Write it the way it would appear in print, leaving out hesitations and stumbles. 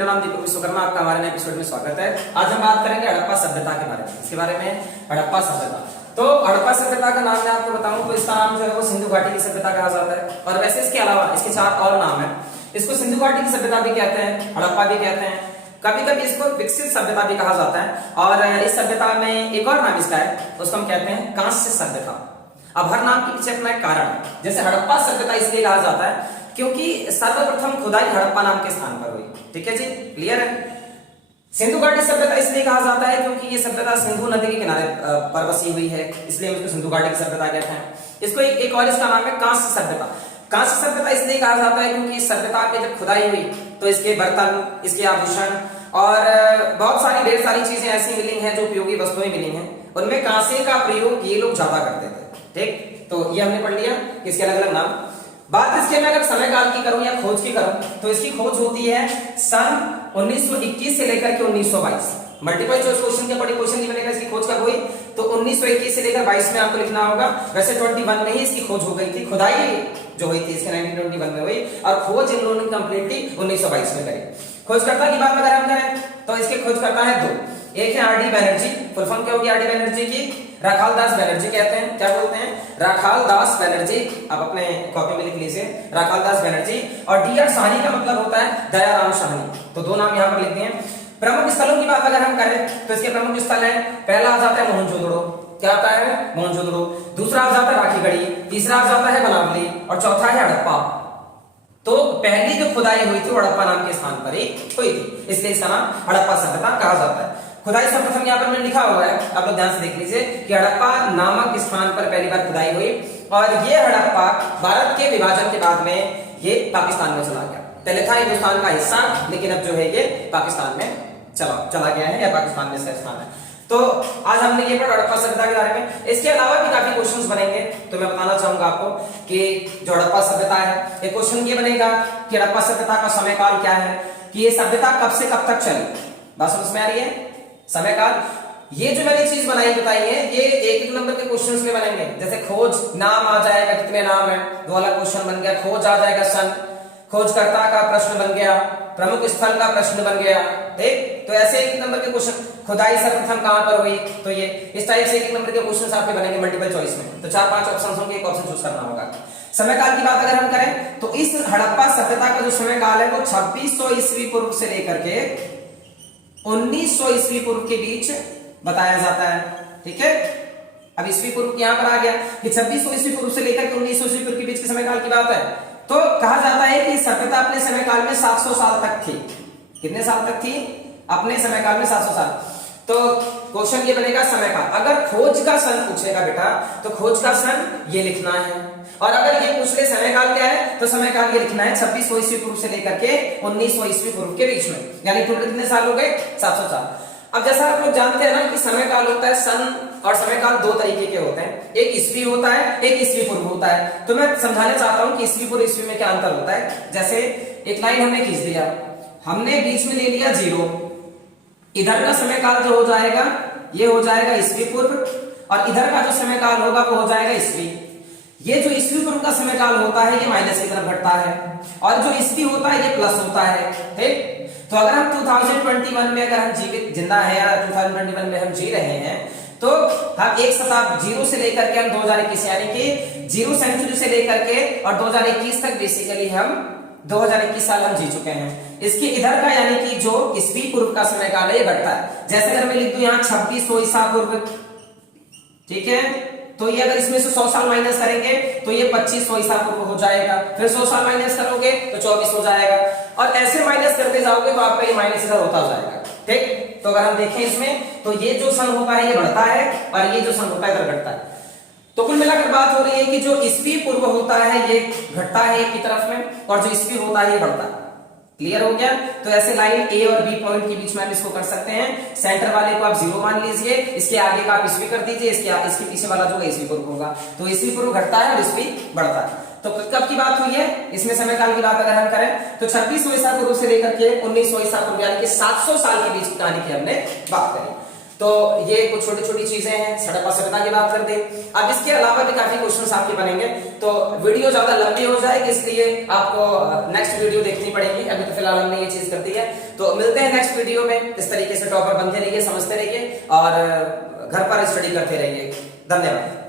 मेरा नाम दीपक विश्वकर्मा, आपका हमारे नए एपिसोड में स्वागत है। आज हम बात करेंगे हड़प्पा सभ्यता के बारे में। इसके बारे में हड़प्पा सभ्यता। तो हड़प्पा सभ्यता का नाम मैं आपको बताऊं तो इसका नाम जो है वो सिंधु घाटी की सभ्यता कहा जाता है। और वैसे इसके अलावा इसके 4 और नाम है। इसको सिंधु घाटी की सभ्यता भी कहते हैं, हड़प्पा भी कहते हैं, कभी कभी इसको विकसित सभ्यता भी कहा जाता है। और इस सभ्यता में एक और नाम इसका है, उसको हम कहते हैं कांस्य सभ्यता। अब हर नाम के पीछे अपना एक कारण है। जैसे हड़प्पा सभ्यता इसलिए कहा जाता है क्योंकि सर्वप्रथम खुदाई हड़प्पा नाम के स्थान पर हुई। ठीक है जी, क्लियर है। सिंधु घाटी सभ्यता इसलिए कहा जाता है क्योंकि ये सभ्यता सिंधु नदी के किनारे पर बसी हुई है, इसलिए हम इसको सिंधु घाटी की सभ्यता कहते हैं। इसको एक और इसका नाम है कांस्य सभ्यता। कांस्य सभ्यता इसलिए कहा जाता है क्योंकि इस सभ्यता में जब खुदाई हुई तो इसके बर्तन, इसके आभूषण और बहुत सारी ढेर सारी चीजें ऐसी मिली हैं जो उपयोगी वस्तुएं मिली हैं, उनमें कांसे का प्रयोग ये लोग ज्यादा करते थे। ठीक, तो ये हमने पढ़ लिया इसके अलग अलग नाम। बात इसके मैं अगर समय काल की करूं या खोज की करूं तो इसकी खोज होती है सन 1921 से लेकर के 1922। मल्टीपल चॉइस क्वेश्चन के बड़े क्वेश्चन नहीं बनेगा, इसकी खोज कब हुई तो 1921 से लेकर 22 में आपको लिखना होगा। वैसे 21 में ही इसकी खोज हो गई थी, खुदाई जो हुई थी इसके 1921 में हुई, और खोज इन लोगों ने कंप्लीटली 1922 में करी। खोजकर्ता की बात अगर हम करें तो इसके खोजकर्ता है 2। एक है R D Banerjee, full form क्या होगी आर डी बैनर्जी की? राखाल दास बैनर्जी कहते हैं। क्या बोलते हैं? राखाल दास बैनर्जी। आप अपने कॉपी में लिख लीजिए, राखाल दास बैनर्जी। और डी आर साहनी का मतलब होता है दयाराम साहनी। तो 2 नाम यहाँ पर लिखते हैं। प्रमुख स्थलों की बात अगर हम करें तो इसके प्रमुख स्थल है, पहला आ जाता है मोहनजोदड़ो। क्या आता है? मोहनजोदड़ो। दूसरा आ जाता है राखीगढ़ी, तीसरा आ जाता है बनावली और चौथा है हड़प्पा। तो पहली जो खुदाई हुई थी हड़प्पा नाम के स्थान पर ही हुई थी, इसलिए इसका नाम हड़प्पा सभ्यता कहा जाता है। खुदाई सर्वप्रथम यहाँ पर मैंने लिखा हुआ है, आप लोग ध्यान से देख लीजिए कि हड़प्पा नामक स्थान पर पहली बार खुदाई हुई। और ये हड़प्पा भारत के विभाजन के बाद में ये पाकिस्तान में चला गया। पहले था हिंदुस्तान का हिस्सा, लेकिन अब जो है ये पाकिस्तान में चला गया है, या पाकिस्तान में इसका स्थान है। तो आज हमने ये पढ़ा हड़प्पा सभ्यता के बारे में। इसके अलावा भी काफी क्वेश्चंस बनेंगे, तो मैं बताना चाहूंगा आपको कि जो हड़प्पा सभ्यता है, एक क्वेश्चन ये बनेगा कि हड़प्पा सभ्यता का समय काल क्या है, कि ये सभ्यता कब से कब तक चली। बात समझ में आ रही है? समय काल, ये जो मैंने चीज बताई है, ये एक नंबर के क्वेश्चंस में बनेंगे। जैसे खोज, नाम आ जाएगा, कितने नाम है, 2 वाला क्वेश्चन बन गया। खोज आ जाएगा सन, खोजकर्ता का प्रश्न बन गया, प्रमुख स्थल का प्रश्न बन गया। ठीक, तो ऐसे 1 नंबर के क्वेश्चन। खुदाई सर्वप्रथम कहां पर हुई, तो ये इस टाइप से 1 नंबर के क्वेश्चंस आपके बनेंगे मल्टीपल चॉइस में। तो 4-5 ऑप्शन होंगे, एक ऑप्शन चूज करना होगा। समय काल की बात अगर हम करें तो इस हड़प्पा सभ्यता का जो समय काल है वो 2600 ईस्वी पूर्व से लेकर के 1900 ईस्वी पूर्व के बीच बताया जाता है। ठीक है, अब ईस्वी पूर्व यहां पर आ गया कि 2600 ईस्वी पूर्व से लेकर के 1900 ईस्वी पूर्व के बीच के समय काल की बात है। तो कहा जाता है कि सभ्यता अपने समय काल में 700 साल तक थी। कितने साल तक थी? अपने समय काल में 700 साल। तो क्वेश्चन ये बनेगा समय काल। अगर खोज का सन पूछेगा बेटा तो खोज का सन ये लिखना है, और अगर ये पूछ ले समय काल क्या है तो समय काल ये लिखना है 2600 ईस्वी पूर्व से लेकर के 1900 ईस्वी पूर्व के बीच में। यानी टोटल कितने साल हो गए? 700 साल। अब जैसा आप लोग जानते हैं ना कि समय काल होता है सन, और समय काल 2 तरीके के होते हैं, एक ईस्वी होता है, एक ईस्वी पूर्व होता है। तो मैं समझाना चाहता हूं कि ईस्वी पूर्व ईस्वी में क्या अंतर होता है। जैसे एक लाइन हमने खींच दिया, हमने बीच में ले लिया 0, इधर का समय काल जो हो जाएगा ये हो जाएगा ईस्वी पूर्व, और इधर का जो समय काल होगा वो हो जाएगा ईस्वी। ये जो ईस्वी पूर्व का समय काल होता है ये माइनस की तरफ घटता है, और जो ईस्वी होता है ये प्लस होता है। ठीक, तो अगर हम 2021 में अगर हम जीवित जिंदा हैं या 2021 में हम जी रहे हैं तो हम एक शताब्दी 0 से लेकर के हम 2021 यानी कि 0 सेंचुरी से लेकर के और 2021 तक बेसिकली हम 2021 साल हम जी चुके हैं। इसके इधर का यानी कि जो ईस्वी पूर्व का समय काल है ये बढ़ता है। जैसे अगर मैं लिख दूं यहाँ 2600 ईसा पूर्व, ठीक है, तो ये अगर इसमें से 100 साल माइनस करेंगे तो ये 2500 ईसा पूर्व हो जाएगा, फिर 100 साल माइनस करोगे तो 24 हो जाएगा, और ऐसे माइनस करते जाओगे तो आपका ये माइनस इधर होता जाएगा। ठीक, तो अगर हम देखें इसमें तो ये जो सन होता है ये बढ़ता है, और ये जो सन होता है इधर घटता है। तो कुल मिलाकर बात हो रही है कि जो ईस्वी पूर्व होता है ये घटता है एक की तरफ में, और जो ईस्वी होता है ये बढ़ता है। क्लियर हो गया? तो ऐसे लाइन ए और बी पॉइंट के बीच में आप इसको कर सकते हैं। सेंटर वाले को आप 0 मान लीजिए, इसके आगे का आप ईस्वी कर दीजिए, इसके पीछे वाला जो ईस्वी पूर्व होगा। तो ईस्वी पूर्व घटता है और ईस्वी बढ़ता है। तो कब की बात हुई है? इसमें समय काल की बात अगर हम करें तो 2600 ईसा पूर्व से लेकर के 1900 ईसा पूर्व यानी कि 700 साल के बीच की कहानी की हमने बात करी। तो ये कुछ छोटी छोटी चीजें हैं हड़प्पा सभ्यता की बात करते। अब इसके अलावा भी काफी क्वेश्चंस आपके बनेंगे, तो वीडियो ज्यादा लंबी हो जाएगी इसलिए आपको नेक्स्ट वीडियो देखनी पड़ेगी। अभी तो फिलहाल हमने ये चीज कर दी है, तो मिलते हैं नेक्स्ट वीडियो में। इस तरीके से टॉपर बनते रहिए, समझते रहिए और घर पर स्टडी करते रहिए। धन्यवाद।